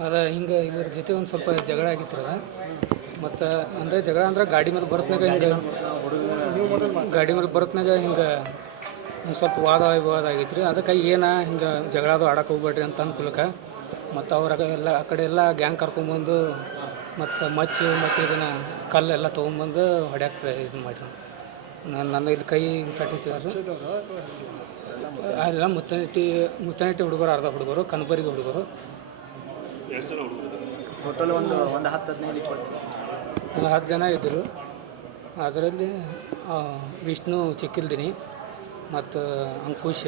ಅದ ಹಿಂಗೆ ಇವ್ರ ಜೊತೆ ಒಂದು ಸ್ವಲ್ಪ ಜಗಳ ಆಗಿತ್ತು ಅದ ಮತ್ತು ಅಂದರೆ ಜಗಳ ಅಂದ್ರೆ ಗಾಡಿ ಮೇಲೆ ಬರ್ತನಾಗ ಹಿಂಗೆ ಗಾಡಿ ಮೇಲೆ ಬರ್ತನಾಗ ಹಿಂಗೆ ಒಂದು ಸ್ವಲ್ಪ ವಾದ ವಿವಾದ ಆಗಿತ್ತು ರೀ ಅದಕ್ಕೆ ಏನ ಹಿಂಗೆ ಜಗಳ ಅದು ಆಡಕ್ಕೆ ಹೋಗ್ಬೇಡ್ರಿ ಅಂತ ಅಂದ್ಕೊಳಕ ಮತ್ತು ಅವ್ರ ಎಲ್ಲ ಆ ಕಡೆ ಎಲ್ಲ ಗ್ಯಾಂಗ್ ಕರ್ಕೊಂಬಂದು ಮತ್ತು ಮಚ್ಚು ಮತ್ತು ಇದನ್ನು ಕಲ್ಲೆಲ್ಲ ತೊಗೊಂಬಂದು ಹೊಡ್ಯಾಕ ಇದು ಮಾಡಿರಿ ನಾನು ನನ್ನ ಇಲ್ಲಿ ಕೈ ಕಟ್ಟಿದ್ದಾರೆ ಎಲ್ಲ ಮುತ್ತನಟ್ಟಿ ಮುತ್ತನಟ್ಟಿ ಹುಡುಗರು ಅರ್ಧ ಹುಡುಗರು ಕನಬರಿಗೆ ಹುಡುಗರು. ಟೋಟಲ್ ಒಂದು ಒಂದು ಹತ್ತು ಹದಿನೈದು ಒಂದು ಹತ್ತು ಜನ ಇದ್ದರು. ಅದರಲ್ಲಿ ವಿಷ್ಣು ಚಿಕ್ಕಿಲ್ದಿನಿ ಮತ್ತು ಅಂಕುಶ್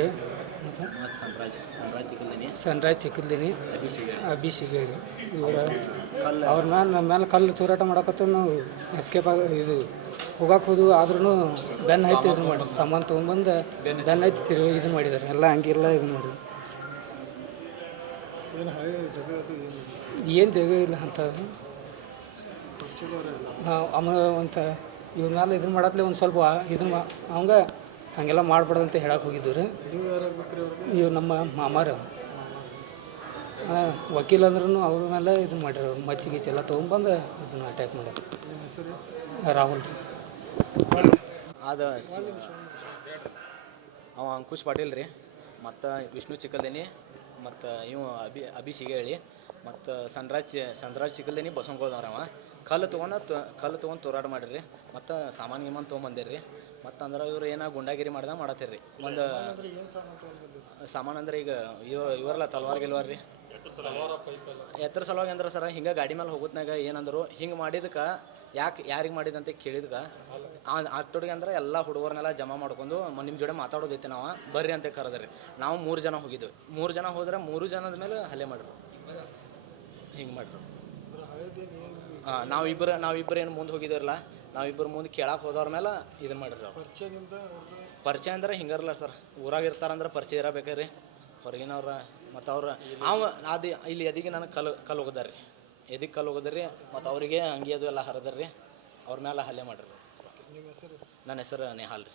ಮತ್ತು ಮತ್ತು ಸನ್ರಾಜ್ ಚಿಕ್ಕಿಲ್ದಿನಿ ಅಭಿಷೇಕ್. ಇವರ ಅವ್ರ ಮೇಲೆ ನಮ್ಮ ಮೇಲೆ ಕಲ್ಲು ತೂರಾಟ ಮಾಡಕತ್ತ ನಾವು ಎಸ್ಕೇಪ್ ಆಗ ಇದು ಹೋಗಕ್ಕೆ ಹೋದು ಆದ್ರೂ ಬೆನ್ನ ಹೈತಿ ಇದನ್ನು ಮಾಡಿ ಸಾಮಾನು ತೊಗೊಂಬಂದು ಬೆನ್ನ ಹೈತಿ. ತಿರು ಇದನ್ನು ಮಾಡಿದ್ದಾರೆ ಎಲ್ಲ ಹಂಗೆಲ್ಲ ಇದು ಮಾಡಿದ್ರು ಏನು ಜಗ ಇಲ್ಲ? ಅಂತ. ಹಾಂ ಆಮೇಲೆ ಒಂದು ಇವ್ರ ಮ್ಯಾಲ ಇದನ್ನು ಮಾಡತ್ಲೆ ಒಂದು ಸ್ವಲ್ಪ ಇದನ್ನ ಅವಂಗ ಹಾಗೆಲ್ಲ ಅಂತ ಹೇಳಕ್ಕೆ ಹೋಗಿದ್ದು ರೀ ಇವ್ರು ನಮ್ಮ ಮಾಮಾರ. ವಕೀಲ ಅಂದ್ರೂ ಅವ್ರ ಮೇಲೆ ಇದನ್ನ ಮಾಡ್ಯಾರ ಮಚ್ಚಿ ಗಿಚ್ಚಿ ಎಲ್ಲ ತೊಗೊಂಬಂದು ಇದನ್ನ ಅಟ್ಯಾಕ್ ಮಾಡ್ಯಾರ. ರಾಹುಲ್ ರೀ. ಅದು ಅವ ಅಂಕುಶ್ ಪಾಟೀಲ್ ರೀ. ಮತ್ತು ವಿಷ್ಣು ಚಿಕ್ಕಲ್ದೇನಿ, ಮತ್ತು ಇವ ಅಭಿ ಅಭಿ ಹೇಳಿ. ಮತ್ತು ಸನ್ರಾಜ್ ಸನ್ರಾಜ್ ಚಿಕ್ಕಲ್ದೇನಿ ಅವ. ಕಲ್ಲು ತೊಗೊಂಡು ಕಲ್ಲು ತೊಗೊಂಡು ತೋರಾಟ ಮಾಡಿರಿ ಮತ್ತು ಸಾಮಾನು ಗಿಮಾನು ತೊಗೊಂಬಂದಿರಿ ಮತ್ತು ಅಂದ್ರೆ ಇವ್ರು ಏನೋ ಗುಂಡಾಗಿರಿ ಮಾಡ್ದಂಗೆ ಮಾಡತ್ತೀರಿ ಒಂದು ಸಾಮಾನು ಅಂದ್ರೆ ಈಗ ಇವ ಇವರಲ್ಲ ತಲ್ವಾರ್ ಗಿಲ್ವಾರ್ ರೀ ಎತ್ತರ ಸಲುವಾಗಿ ಅಂದ್ರೆ ಸರ ಹಿಂಗೆ ಗಾಡಿ ಮೇಲೆ ಹೋಗೋತ್ನಾಗ ಏನಂದ್ರು ಹಿಂಗೆ ಮಾಡಿದಕ್ಕೆ ಯಾಕೆ ಯಾರಿಗೆ ಮಾಡಿದಂತೆ ಕೇಳಿದ್ಕ ಅಷ್ಟೊಟ್ಟಿಗೆ ಅಂದ್ರೆ ಎಲ್ಲ ಹುಡುಗರನ್ನೆಲ್ಲ ಜಮಾ ಮಾಡ್ಕೊಂಡು ನಿಮ್ಮ ಜೋಡಿ ಮಾತಾಡೋದೈತೆ ನಾವು ಬರ್ರಿ ಅಂತ ಕರೆದ್ರಿ. ನಾವು ಮೂರು ಜನ ಹೋಗಿದ್ವಿ. ಮೂರು ಜನ ಹೋದ್ರೆ ಮೂರು ಜನದ ಮೇಲೆ ಹಲ್ಲೆ ಮಾಡ್ರು. ಹಿಂಗೆ ಮಾಡ್ರು. ನಾವಿಬ್ಬರು ನಾವಿಬ್ಬರು ಏನು ಮುಂದೆ ಹೋಗಿದ್ದೀರಲ್ಲ ನಾವಿಬ್ಬರು ಮುಂದೆ ಕೇಳಕ್ಕೆ ಹೋದವ್ರ ಮೇಲೆ ಇದನ್ನು ಮಾಡಿದ್ರು ಪರಿಚಯ ಅಂದ್ರೆ ಹಿಂಗಾರಲ್ಲ ಸರ್ ಊರಾಗ ಇರ್ತಾರಂದ್ರೆ ಪರಿಚಯ ಇರಬೇಕ್ರಿ. ಹೊರಗಿನವ್ರ ಮತ್ತು ಅವ್ರ ಅವ ಅದು ಇಲ್ಲಿ ಎದಿಗೆ ನನಗೆ ಕಲ್ಲು ಕಲ್ಲು ಹೋಗದಾರ್ರಿ. ಎದಿಗೆ ಕಲ್ಲು ಹೋಗದ್ರಿ ಮತ್ತು ಅವರಿಗೆ ಹಂಗೆ ಅದು ಎಲ್ಲ ಹರಿದ್ರಿ ಅವ್ರ ಮೇಲೆ ಹಲ್ಲೆ ಮಾಡಿರಿ ನನ್ನ ಹೆಸರು ನೇಹಾಲ್ ರೀ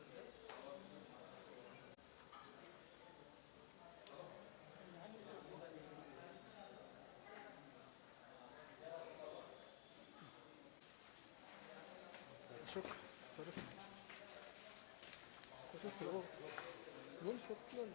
çok sarı sarı sarı. Bunun sattılar mı?